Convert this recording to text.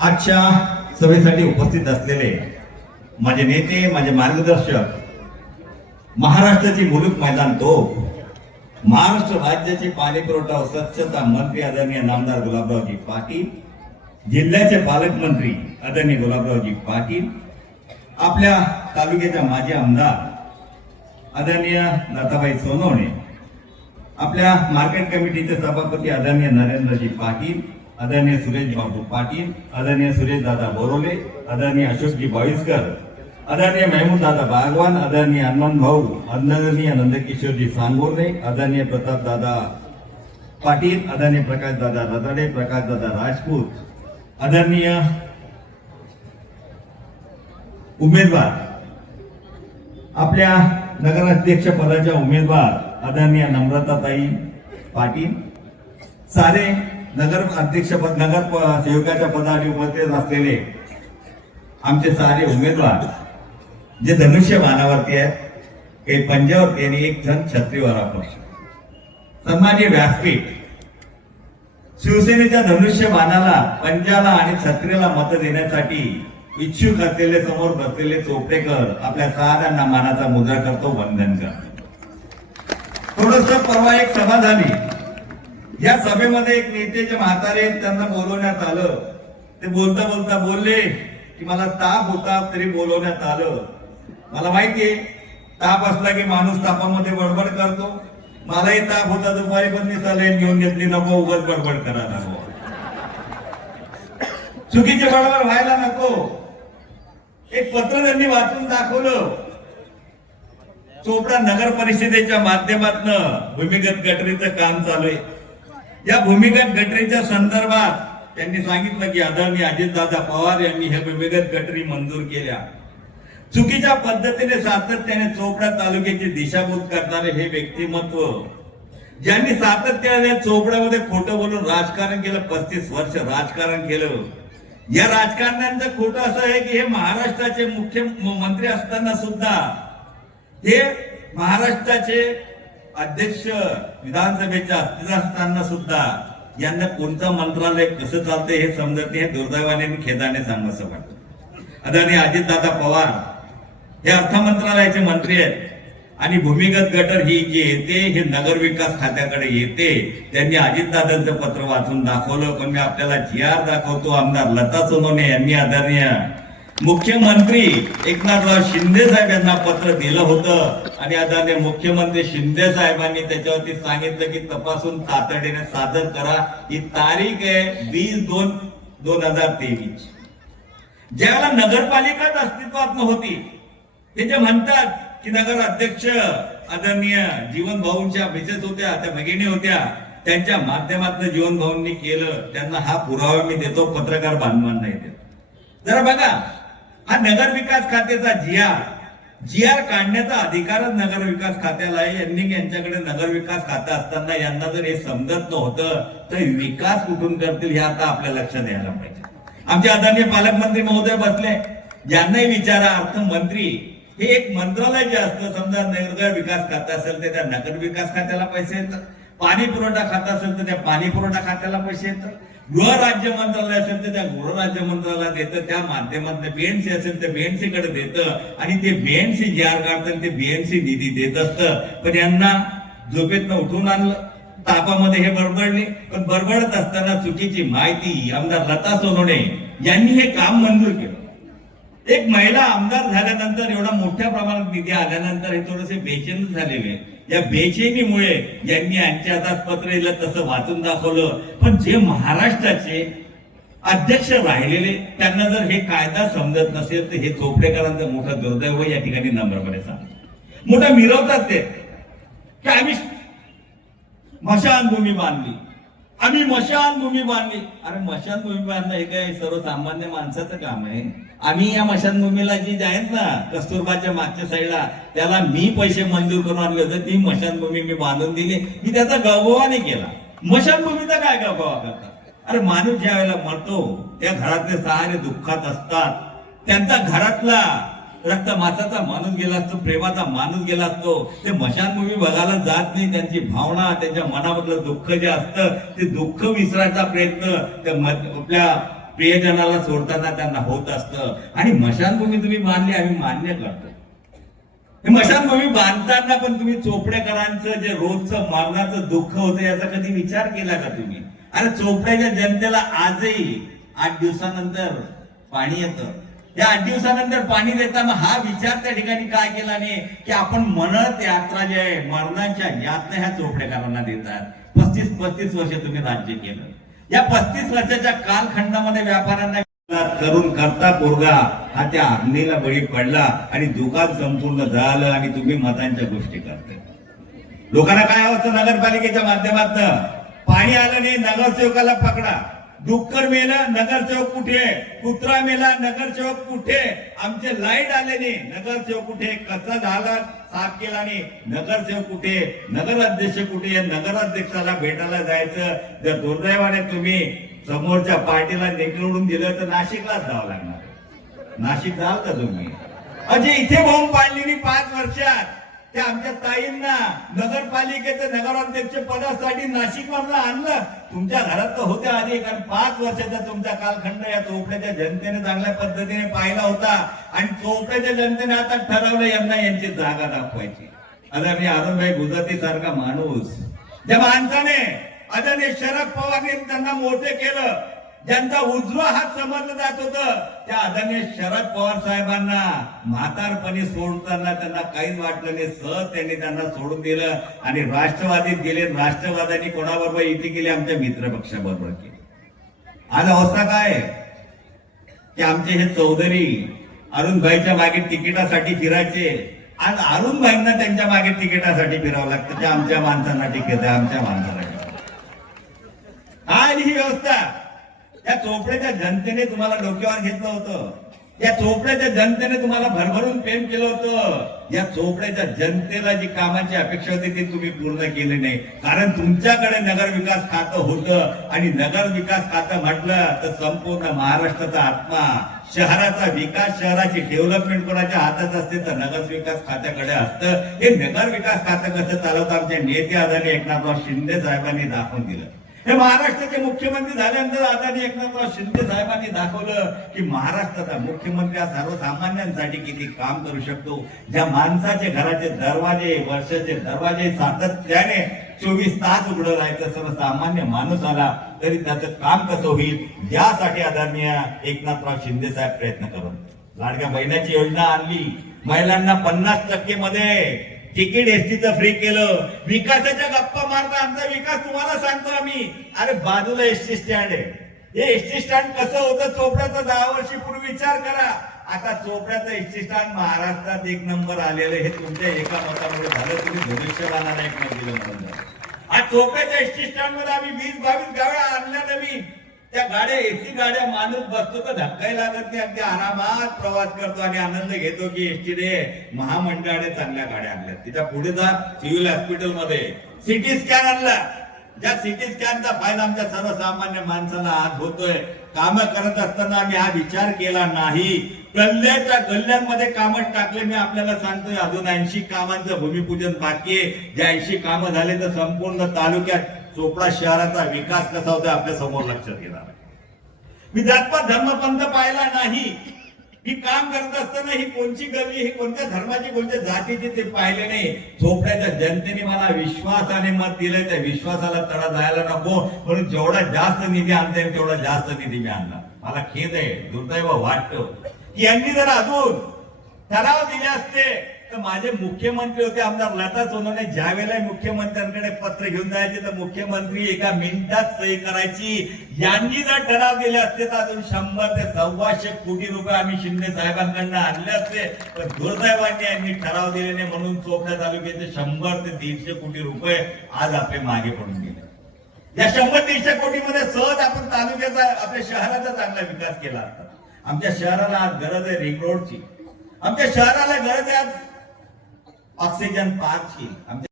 आजच्या सभेसाठी उपस्थित असलेले माझे नेते, माझे मार्गदर्शक, महाराष्ट्राची मुलूक मैदान तोप, महाराष्ट्र राज्याचे पाणी पुरवठा व स्वच्छता मंत्री आदरणीय नामदार गुलाबरावजी पाटील, जिल्ह्याचे पालकमंत्री आदरणीय गुलाबरावजी पाटील, आपल्या तालुक्याच्या माजी आमदार आदरणीय लताबाई सोनवणे, आपल्या मार्केट कमिटीचे सभापती आदरणीय नरेंद्रजी पाटील, आदरणीय सुरेश बाबू पाटील, आदरणीय सुरेश दादा बोरोले, आदरणीय अशोकजी बाविस्कर, आदरणीय महमूद दादा बागवान, आदरणीय हनुमान भाऊ, आदरणीय नंदकिशोरजी सांगोर्ले, आदरणीय प्रताप दादा पाटील, आदरणीय प्रकाश दादा रताडे, प्रकाश दादा राजपूत, आदरणीय उमेदवार, आपल्या नगराध्यक्ष पदाच्या उमेदवार आदरणीय नम्रताताई पाटील, सारे नगर अध्यक्षपद, नगर सेवकाच्या पदावर उपस्थित असलेले आमचे सारे उमेदवार जे धनुष्यबाणावरती आहेत, काही पंजावरती आणि एक जण छत्रीवर आपण सन्माननीय व्यासपीठ, शिवसेनेच्या धनुष्यबाणाला, पंजाला आणि छत्रीला मत देण्यासाठी इच्छुक असलेले समोर बसलेले चोपडेकर आपल्या साऱ्यांना मानाचा मुद्रा करतो, वंदन करतो. थोडस परवा एक सभा झाली, या सभेमध्ये एक नेते जे म्हातारे त्यांना बोलवण्यात आलं, ते बोलता बोलता बोलले की मला ताप होता तरी बोलवण्यात आलं. मला माहितीये ताप असला की माणूस तापामध्ये बडबड करतो, मलाही ताप होता दुपारी, पण मी सलाईन घेऊन घेतली, नको उगाच बडबड करायला नको, चुकीचे बडबड व्हायला नको. एक पत्र त्यांनी वाचून दाखवलं, चोपडा नगर परिषदेच्या माध्यमातून भूमिगत गटरीचं काम चालू आहे. या भूमिगत गटरीच्या संदर्भात त्यांनी सांगितलं की आदरणीय अजितदादा पवार यांनी ह्या भूमिगत गटरी मंजूर केल्या. चुकीच्या पद्धतीने सातत्याने चोपडा तालुक्याची दिशाभूल करणारे हे व्यक्तिमत्व, ज्यांनी सातत्याने चोपड्यामध्ये खोटं बोलून राजकारण केलं, 35 वर्ष राजकारण केलं. या राजकारण्यांचं खोटं असं आहे की हे महाराष्ट्राचे मुख्यमंत्री असताना सुद्धा, हे महाराष्ट्राचे अध्यक्ष विधानसभेचे असताना सुद्धा यांना कोणतं मंत्रालय कसं चालतंय हे समजत नाही. हे दुर्दैवाने आणि खेदाने सांगावंसं वाटतं. आदरणीय अजितदादा पवार हे अर्थ मंत्रालयाचे मंत्री आहेत आणि भूमिगत गटर ही जी येते हे नगर विकास खात्याकडे येते. त्यांनी अजितदादांचं पत्र वाचून दाखवलं, पण मी आपल्याला GR दाखवतो. आमदार लता सोनवणे यांनी आदरणीय मुख्यमंत्री एकनाथराव शिंदे साहेब यांना पत्र दिलं होतं आणि आदरणीय मुख्यमंत्री शिंदे साहेबांनी त्याच्यावरती सांगितलं की तपासून तातडीने सादर करा. ही तारीख आहे 20/2/2023. ज्यावेळेला नगरपालिकाच अस्तित्वात नव्हती, ते जे म्हणतात की नगर अध्यक्ष आदरणीय जीवन भाऊंच्या मिसेस होत्या, त्या भगिनी होत्या, त्यांच्या माध्यमातून जीवन भाऊंनी केलं. त्यांना हा पुरावा मी देतो, पत्रकार बांधवांना येते. जरा बघा, हा नगर विकास खात्याचा GR काढण्याचा अधिकारच नगर विकास खात्याला आहे. यांनी यांच्याकडे नगर विकास खातं असताना यांना जर हे समजत नव्हतं तर विकास कुठून करतील हे आता आपल्या लक्षात यायला पाहिजे. आमचे आदरणीय पालकमंत्री महोदय बसले, ज्यांनाही विचारा, अर्थमंत्री हे एक मंत्रालय जे असतं, समजा नगर विकास खातं असेल तर त्या नगर विकास खात्याला पैसे येतात, पाणी पुरवठा खातं असेल तर त्या पाणी पुरवठा खात्याला पैसे येतात, गृह राज्य मंत्रालय असेल तर त्या गृह राज्य मंत्रालयात येतं, त्या माध्यमातून BNC असेल तर BNC कडे देतं आणि ते BNC GR काढतं, ते BNC निधी देत असतं. पण यांना झोपेतनं उठून आणलं, तापामध्ये हे बडबडले. पण बडबडत असताना चुकीची माहिती आमदार लता सोनवणे यांनी हे काम मंजूर केलं. एक महिला आमदार झाल्यानंतर, एवढा मोठ्या प्रमाणात निधी आल्यानंतर हे थोडेसे बेचैन झालेले. या बेचैनीमुळे यांनी यांच्या हातात पत्र दिलं, तसं वाचून दाखवलं. पण जे महाराष्ट्राचे अध्यक्ष राहिलेले त्यांना जर हे कायदा समजत नसेल तर हे चोपडेकरांचं मोठं दुर्दैव या ठिकाणी नम्रपणे सांगतो. मोठं मिरवतात ते की आम्ही मशानभूमी बांधली, आम्ही मशानभूमी बांधली. अरे मशानभूमी बांधणं हे काय सर्वसामान्य माणसाचं काम आहे? आम्ही या मशानभूमीला जी आहेत ना कस्तुरबाच्या मागच्या साईडला, त्याला मी पैसे मंजूर करून आणले होते. ती मशानभूमी मी बांधून दिली, मी त्याचा गवगवा नाही केला. मशानभूमीचा काय गवगवा करतात? अरे माणूस ज्या वेळेला मरतो त्या घरातले सारे दुःखात असतात. त्यांचा घरातला रक्तमासाचा माणूस गेला असतो, प्रेमाचा माणूस गेला असतो, ते मशानभूमी बघायला जात नाही. त्यांची भावना, त्यांच्या मनामधलं दुःख जे असतं ते दुःख विसरायचा प्रयत्न त्या आपल्या प्रियजनाला सोडताना त्यांना होत असतं. आणि मशानभूमी तुम्ही बांधली, आम्ही मान्य करतो. हे मशानभूमी बांधताना पण तुम्ही चोपडेकरांचं जे रोजचं मरणाचं दुःख होतं याचा कधी विचार केला का तुम्ही? अरे चोपड्याच्या जनतेला आजही 8 दिवसानंतर पाणी येतं. या 8 दिवसानंतर पाणी देताना हा विचार त्या ठिकाणी काय केला नाही की आपण म्हणत यात्रा जे आहे मरणाच्या यातना ह्या चोपडेकरांना देतात. 35 वर्ष तुम्ही राज्य केलं. या 35 वर्षाच्या कालखंडामध्ये व्यापाऱ्यांना करून करता पोरगा हा त्या अग्नीला बळी पडला आणि दुकान संपूर्ण झालं आणि तुम्ही मतांच्या गोष्टी करताय. लोकांना काय अवस्था नगरपालिकेच्या माध्यमातून पाणी आलं नाही, नगरसेवकाला पकडा. डुक्कर मेलं, नगरसेवक कुठे? कुत्रा मेला, नगरसेवक कुठे? आमचे लाईट आले नाही, नगरसेवक कुठे? कचरा झाला, साफ केला नाही, नगरसेवक कुठे? नगराध्यक्ष कुठे? नगराध्यक्षाला भेटायला जायचं. जर दुर्दैवाने तुम्ही समोरच्या पार्टीला निकडून दिलं तर नाशिकलाच जावं लागणार. नाशिक जाल का तुम्ही? अजय इथे बॉम्ब पाडली 5 वर्षात. त्या आमच्या ताईंना नगरपालिकेचे नगराध्यक्ष पदासाठी नाशिकवरनं आणलं. तुमच्या घरात तर होत्या आधी, कारण 5 वर्षाचा तुमचा कालखंड या चोपड्याच्या जनतेने चांगल्या पद्धतीने पाहिला होता. आणि चोपड्याच्या जनतेने आता ठरवलं यांना यांची जागा दाखवायची. आदरणीय अरुणभाई गुजराती सारखा माणूस, ज्या माणसाने आदरणीय शरद पवारने त्यांना मोठे केलं, ज्यांचा उजवा हात समजलं जात होतं, त्या आदरणीय शरद पवार साहेबांना म्हातारपणी सोडताना त्यांना काहीच वाटलं नाही. सहज त्यांनी त्यांना सोडून दिलं आणि राष्ट्रवादीत गेले. राष्ट्रवाद्यांनी कोणाबरोबर युती केली? आमच्या मित्र पक्षाबरोबर केली. आज अवस्था काय की आमचे हे चौधरी अरुणभाईच्या मागे तिकिटासाठी फिरायचे. आज अरुणभाईंना त्यांच्या मागे तिकिटासाठी फिरावं लागतं. त्या आमच्या माणसांना तिकीट आहे, आमच्या माणसाला. आज ही व्यवस्था या चोपड्याच्या जनतेने तुम्हाला डोक्यावर घेतलं होतं. या चोपड्याच्या जनतेने तुम्हाला भरभरून प्रेम केलं होतं. या चोपड्याच्या जनतेला जी कामाची अपेक्षा होती ती तुम्ही पूर्ण केली नाही. कारण तुमच्याकडे नगर विकास खातं होतं आणि नगर विकास खातं म्हटलं तर संपूर्ण महाराष्ट्राचा आत्मा, शहराचा विकास, शहराची डेव्हलपमेंट कोणाच्या हातात असते तर नगर विकास खात्याकडे असतं. हे नगर विकास खातं कसं चालवतं आमच्या नेते आदरणीय एकनाथराव शिंदे साहेबांनी दाखवून दिलं. हे महाराष्ट्राचे मुख्यमंत्री झाल्यानंतर आदरणीय एकनाथराव शिंदे साहेबांनी दाखवलं की महाराष्ट्राचा मुख्यमंत्री हा सर्वसामान्यांसाठी किती काम करू शकतो. ज्या माणसाचे घराचे दरवाजे, वर्षाचे दरवाजे सातत्याने 24 तास उघडं राहायचं सर्वसामान्य माणूस आला तरी त्याचं काम कसं होईल यासाठी आदरणीय एकनाथराव शिंदे साहेब प्रयत्न करत लाडक्या बहिणाची योजना आणली. महिलांना 50% मध्ये तिकीट एसटीचं फ्री केलं. विकासाच्या गप्पा मारता आमचा विकास तुम्हाला सांगतो आम्ही. अरे बाजूला एसटी स्टँड आहे. हे एसटी स्टँड कसं होतं चोपड्याचा 10 वर्षापूर्वी विचार करा. आता चोपड्याचं एसटी स्टँड महाराष्ट्रात 1 नंबर आलेलं हे तुमच्या एका मतामुळे झालं. तुम्ही धनुष्यबाणाला 1 नंबर दिलं. आज चोपड्याच्या एसटी स्टँड मध्ये आम्ही 20-22 गाड्या आणल्या नवीन. त्या गाड्या एसी गाड्या माणूस बसतो तर धक्काही लागत नाही, अगदी आरामात प्रवास करतो आणि आनंद घेतो की एसटीने महामंडळाने चांगल्या गाड्या आणल्या. तिच्या पुढे जा सिव्हिल हॉस्पिटल मध्ये सिटी स्कॅन आणला. ज्या सिटी स्कॅनचा फायदा आमच्या सर्वसामान्य माणसाला आज होतोय. काम करत असताना आम्ही हा विचार केला नाही. गल्ल्याच्या गल्ल्यांमध्ये कामं टाकले. मी आपल्याला सांगतोय अजून 80 कामांचं भूमिपूजन बाकी आहे. जे 80 कामं झाले तर संपूर्ण तालुक्यात चोपडा शहराचा विकास कसा होता आपल्या समोर लक्षात येणार. मी जातपात धर्मपंथ पाहिला नाही. ही काम करत असताना ही कोणची गल्ली, ही कोणत्या धर्माची, कोणत्या जातीची ते पाहिले नाही. चोपड्याच्या जनतेने मला विश्वासाने मत दिलं. त्या विश्वासाला तडा जायला नको म्हणून जेवढा जास्त निधी आणता येईल तेवढा जास्त निधी मी आणला. मला खेद आहे, दुर्दैव वाटतं की यांनी जर अजून ठराव दिले असते तर माझे मुख्यमंत्री होते आमदार लता सोनवणे, ज्या वेळेला मुख्यमंत्र्यांकडे पत्र घेऊन जायचे तर मुख्यमंत्री एका मिनिटात सही करायची. यांनी जर ठराव दिले असते तर अजून 100 ते 125 कोटी रुपये आम्ही शिंदे साहेबांकडनं आणले असते. पण दुर्दैवाने यांनी ठराव दिले नाही म्हणून चोपडा तालुक्याचे 100 ते 150 कोटी रुपये आज आपले मागे पडून गेले. या 100-150 कोटीमध्ये सहज आपण तालुक्याचा, आपल्या शहराचा चांगला विकास केला असता. आमच्या शहराला आज गरज आहे रिंग रोडची. आमच्या शहराला गरज आहे आज ऑक्सिजन पार्कची.